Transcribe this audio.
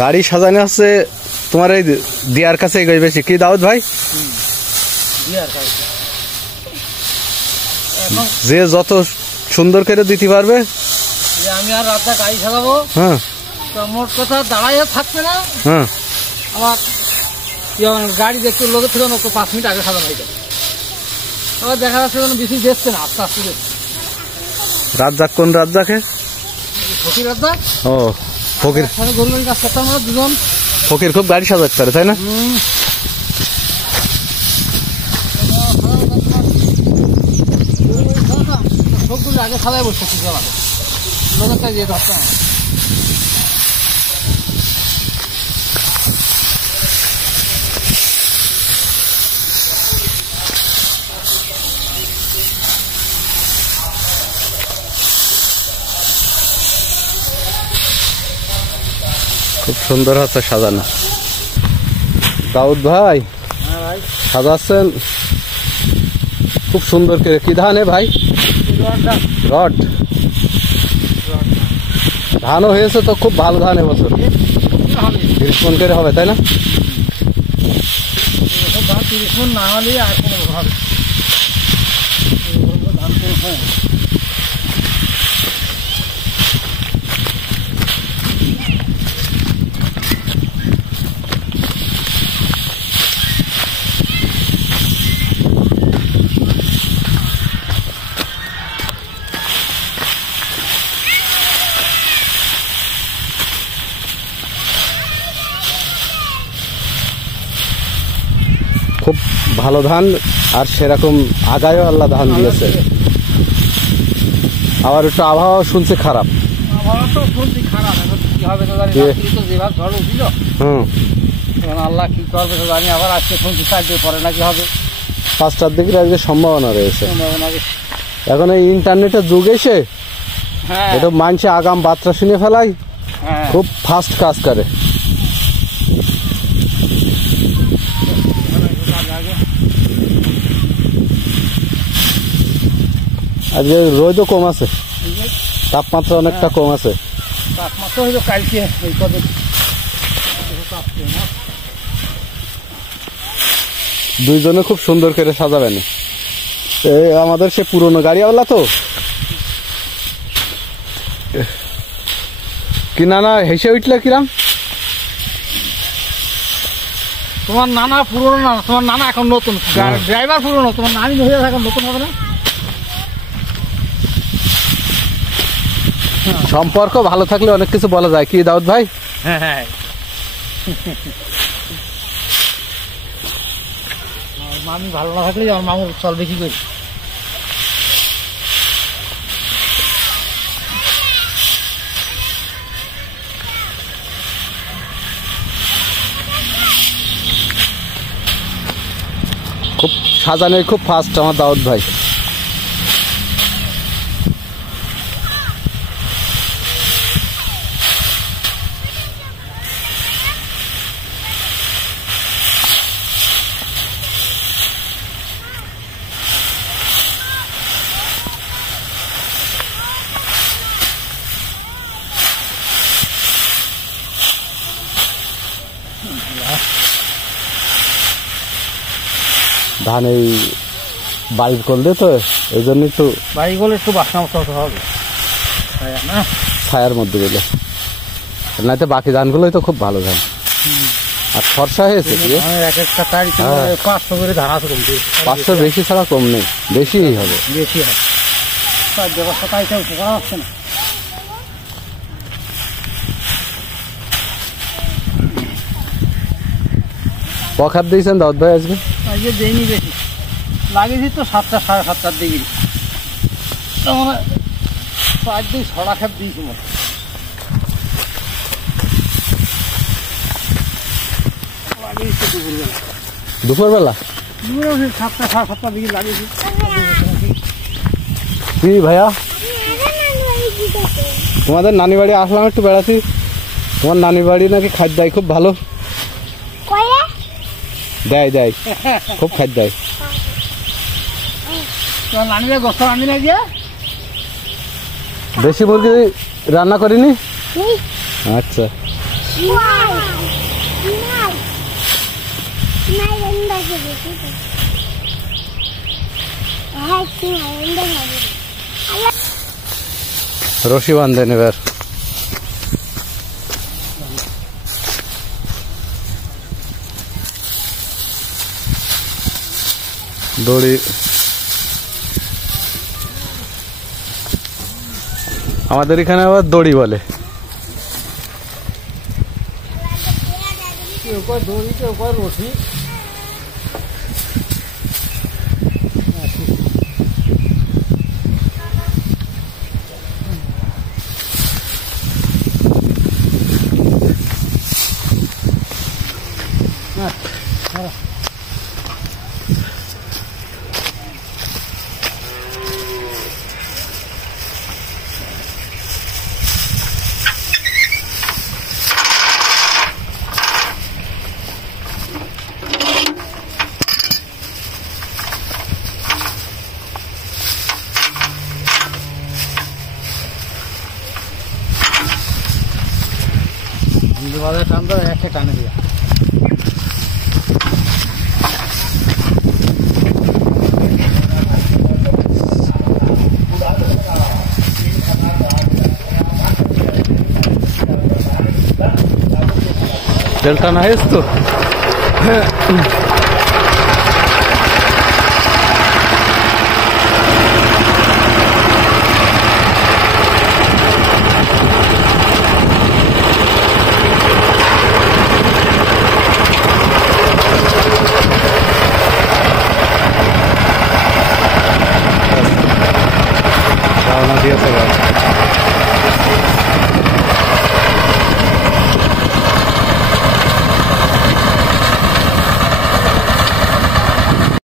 গাড়ি সাজানো আছে তোমার এই দিয়ার কাছে এগোই বেশি কি দাউদ ভাই? যে যত সুন্দর করে দিতে পারবে। আমি আর রাতটা গাড়ি সাজাবো, হ্যাঁ মোট কথা দাঁড়াই থাকবে না। হ্যাঁ আমার গাড়ি দেখতে লোকের থেকে 5 মিনিট আগে সাজানো হয়ে যাবে। আবার দেখা যাচ্ছে বেশি দেখছে না, আস্তে আস্তে দেখছে। রাজ্জাক কোন রাজ্জাকে? ফকির রাজ্জাক। ও ফকির গরুর কাজ করতাম আমরা দুজন। ফকির খুব গাড়ি সাজাতে পারে তাই না? সবগুলো আগে সাজাই বসছে লোকের কাজ দিয়ে ধরতাম। খুব সুন্দর হচ্ছে সাজানো। দাউদ ভাই সাজাচ্ছেন খুব সুন্দর করে। কি ধানে ভাই? রড। ধানও হয়েছে তো খুব ভালো ধান এবছর। 30 মণ করে হবে তাই না? 30 মণ না হলে আর কোনো হবে। খুব ভালো ধান আর সেরকম আগায়ও আল্লাহ ধান দিয়েছে। আবার একটু আবহাওয়া শুনছি খারাপ। আবহাওয়া তো শুনছি খারাপ, এখন কি হবে তো জানি না। তো যেভাবে ঝড় উঠিল, এখন আল্লাহ কি করবে তো জানি। আবার আজকে শুনছি 4 দিন পরে নাকি হবে। 5টার দিকে আজকে সম্ভাবনা রয়েছে। এখন এই ইন্টারনেটের যুগ এসে এটা মানুষে আগাম বার্তা শুনে ফেলাই, খুব ফাস্ট কাজ করে। আজকে রোদও কম আছে, তাপমাত্রা অনেকটা কম আছে। তাপমাত্রা হয়তো কালকে দুইজনে খুব সুন্দর করে সাজাবেন। আমাদের সে পুরনো গাড়িওয়ালা তো কি নানা হেসে উঠলে কিরাম? তোমার নানা পুরনো না, তোমার নানা এখন নতুন। ড্রাইভার পুরনো, তোমার নানি হয়ে এখন নতুন হবে না। সম্পর্ক ভালো থাকলে অনেক কিছু বলা যায় কি দাউদ ভাই? হ্যাঁ মামি ভালো না থাকলে আমার মামু চল বেশি করি। খুব সাজানো খুব ফাস্ট আমার দাউদ ভাই। ধান এই বাইর করলে তো এই জন্য একটু বাড়ি করলে একটু বাসনা মতো হবে ছায়ার মধ্যে গেলে, না তো বাকি ধানগুলোই তো খুব ভালো ধান আর ফর্সা হয়েছে। 500 করে ধান আছে, 500 বেশি ছাড়া কম নেই, বেশি হবে। বেশি হয় ব্যবস্থা তাই করা হচ্ছে না। কখাত দিয়েছেন দাউদ ভাই আজকে? আজকে দেয়নি বেশি, লাগিয়েছি তো 7টা 7:30 দিকে। আমরা 5 দিন 6 খাত দিয়েছি মতো। দুপুরবেলা 7টা 7:30 দিকে লাগিয়েছি। কি ভাইয়া তোমাদের নানি বাড়ি আসলাম একটু বেড়াচ্ছি। তোমার নানি বাড়ি নাকি খাদ্য দেয় খুব ভালো? দেয় দেয় খুব খাদ্য দেয়। দেশি মুরগি রান্না করিনি? আচ্ছা রশি বাঁধেন এবার। দড়ি আমাদের এখানে আবার দড়ি বলে। কেউ কয় দড়ি, কেউ কয় রশি। বাজার টান তো একে টানে দিয়া তেল টানা হয়েছে তো।